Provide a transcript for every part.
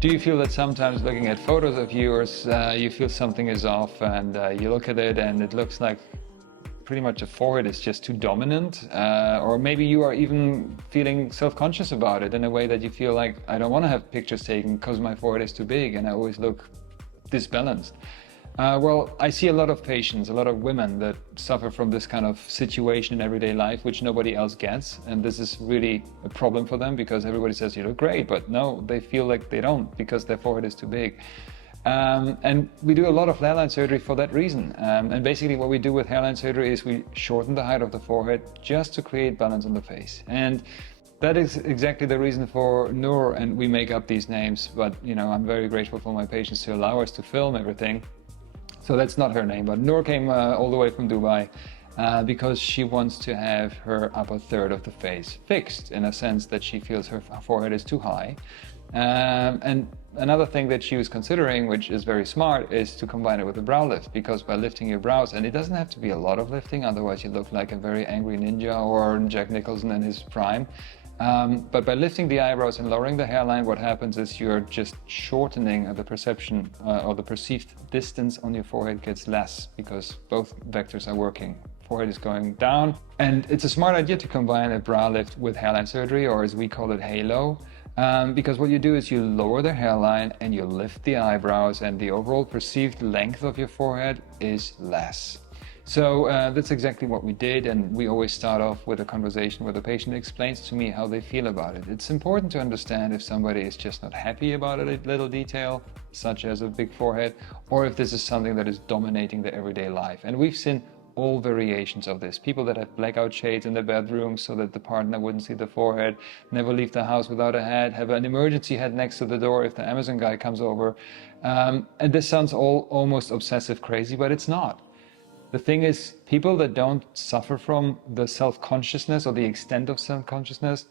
Do you feel that sometimes looking at photos of yours, you feel something is off, and you look at it and it looks like pretty much the forehead is just too dominant, or maybe you are even feeling self-conscious about it in a way that you feel like, I don't want to have pictures taken because my forehead is too big and I always look disbalanced. Well, I see a lot of patients, a lot of women that suffer from this kind of situation in everyday life, which nobody else gets. And this is really a problem for them because everybody says, you look great, but no, they feel like they don't because their forehead is too big. And we do a lot of hairline surgery for that reason. And basically what we do with hairline surgery is we shorten the height of the forehead just to create balance on the face. And that is exactly the reason for Noor, and we make up these names, but I'm very grateful for my patients to allow us to film everything. So that's not her name, but Noor came all the way from Dubai because she wants to have her upper third of the face fixed, in a sense that she feels her forehead is too high. And another thing that she was considering, which is very smart, is to combine it with a brow lift, because by lifting your brows, and it doesn't have to be a lot of lifting, otherwise you look like a very angry ninja or Jack Nicholson in his prime. But by lifting the eyebrows and lowering the hairline, what happens is you're just shortening the perception or the perceived distance on your forehead gets less, because both vectors are working. Forehead is going down, and it's a smart idea to combine a brow lift with hairline surgery, or as we call it, halo. Because what you do is you lower the hairline and you lift the eyebrows, and the overall perceived length of your forehead is less. So that's exactly what we did, and we always start off with a conversation where the patient explains to me how they feel about it. It's important to understand if somebody is just not happy about a little detail, such as a big forehead, or if this is something that is dominating their everyday life. And we've seen all variations of this. People that have blackout shades in their bedroom so that the partner wouldn't see the forehead, never leave the house without a hat, have an emergency hat next to the door if the Amazon guy comes over. And this sounds almost obsessive crazy, but it's not. The thing is, people that don't suffer from the self-consciousness or the extent of self-consciousness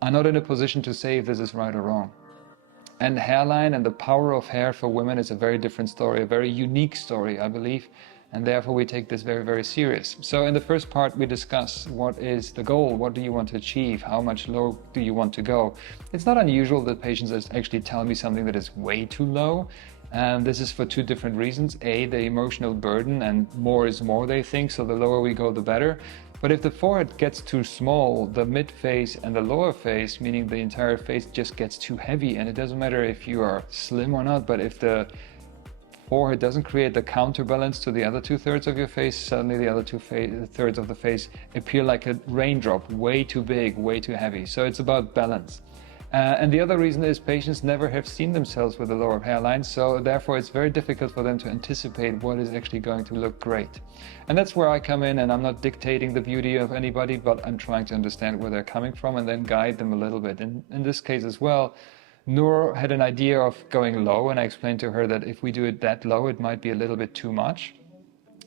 are not in a position to say if this is right or wrong. And hairline and the power of hair for women is a very different story, a very unique story, I believe. And therefore we take this very, very serious. So in the first part, we discuss what is the goal, what do you want to achieve, how much low do you want to go. It's not unusual that patients actually tell me something that is way too low. And this is for two different reasons. A, the emotional burden, and more is more, they think, so the lower we go, the better. But if the forehead gets too small, the mid face and the lower face, meaning the entire face, just gets too heavy. And it doesn't matter if you are slim or not, but if the forehead doesn't create the counterbalance to the other 2/3 of your face, suddenly the other 2/3 of the face appear like a raindrop, way too big, way too heavy. So it's about balance. And the other reason is patients never have seen themselves with a lower hairline, so therefore it's very difficult for them to anticipate what is actually going to look great. And that's where I come in, and I'm not dictating the beauty of anybody, but I'm trying to understand where they're coming from and then guide them a little bit. And in this case as well, Noor had an idea of going low, and I explained to her that if we do it that low, it might be a little bit too much.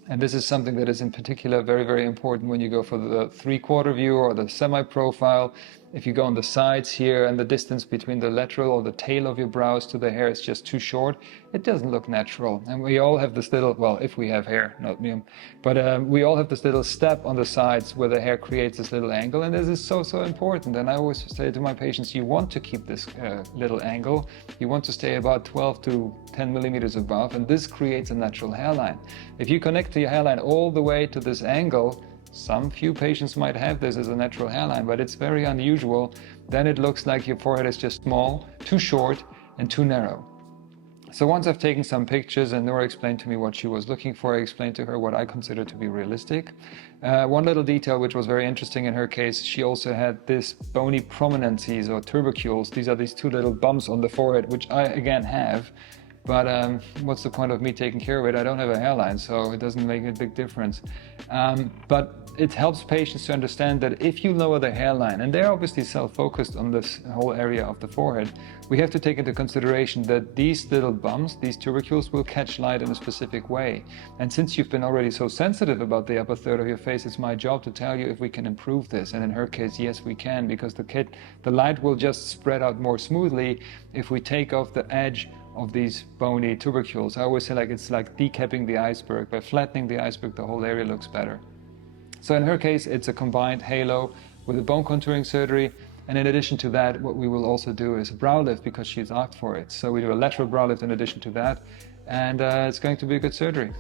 And this is something that is in particular very, very important when you go for the 3/4 view or the semi-profile. If you go on the sides here and the distance between the lateral or the tail of your brows to the hair is just too short, it doesn't look natural. And we all have this little, well, if we have hair, not me, but we all have this little step on the sides where the hair creates this little angle, and this is so, so important. And I always say to my patients, you want to keep this little angle. You want to stay about 12 to 10 millimeters above, and this creates a natural hairline. If you connect your hairline all the way to this angle, some few patients might have this as a natural hairline, but it's very unusual. Then it looks like your forehead is just small, too short, and too narrow. So once I've taken some pictures and Noor explained to me what she was looking for, I explained to her what I consider to be realistic. One little detail which was very interesting in her case, she also had this bony prominences or tubercules. These are these two little bumps on the forehead, which I again have. But what's the point of me taking care of it? I don't have a hairline, so it doesn't make a big difference. But it helps patients to understand that if you lower the hairline, and they're obviously self-focused on this whole area of the forehead, we have to take into consideration that these little bumps, these tubercules, will catch light in a specific way. And since you've been already so sensitive about the upper third of your face, it's my job to tell you if we can improve this. And in her case, yes, we can, because the light will just spread out more smoothly if we take off the edge of these bony tubercules. I always say it's like decapping the iceberg. By flattening the iceberg, the whole area looks better. So in her case, it's a combined halo with a bone contouring surgery. And in addition to that, what we will also do is a brow lift because she's asked for it. So we do a lateral brow lift in addition to that, and it's going to be a good surgery.